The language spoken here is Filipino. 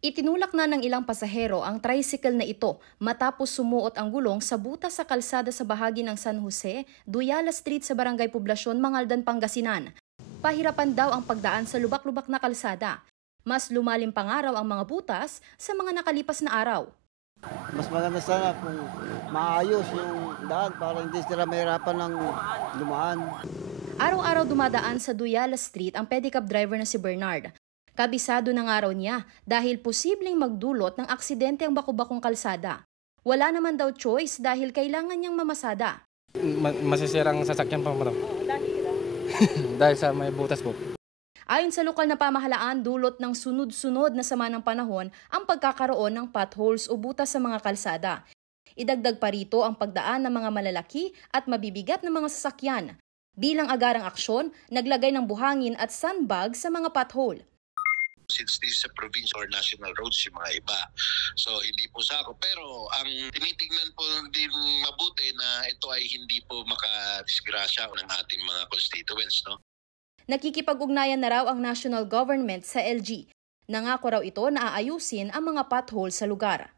Itinulak na ng ilang pasahero ang tricycle na ito matapos sumuot ang gulong sa butas sa kalsada sa bahagi ng San Jose, Duyala Street sa Barangay Poblasyon, Mangaldan, Pangasinan. Pahirapan daw ang pagdaan sa lubak-lubak na kalsada. Mas lumalim pa nga raw ang mga butas sa mga nakalipas na araw. Mas maganda sana kung maayos yung daan para hindi sila mahirapan ng dumaan. Araw-araw dumadaan sa Duyala Street ang pedicab driver na si Bernard. Kabisado ng araw niya dahil posibleng magdulot ng aksidente ang baku-bakong kalsada. Wala naman daw choice dahil kailangan niyang mamasada. Masisirang sasakyan pa, madam. Dahil sa may butas po. Ayon sa lokal na pamahalaan, dulot ng sunod-sunod na sama ng panahon ang pagkakaroon ng potholes o butas sa mga kalsada. Idagdag pa rito ang pagdaan ng mga malalaki at mabibigat na mga sasakyan. Bilang agarang aksyon, naglagay ng buhangin at sandbag sa mga pothole. Since this is a provincial or national roads yung mga iba. So hindi po sa ako. Pero ang tinitingnan po din mabuti na ito ay hindi po makadisgrasya ng ating mga constituents. No? Nakikipag-ugnayan na raw ang national government sa LG. Nangako raw ito na aayusin ang mga pothole sa lugar.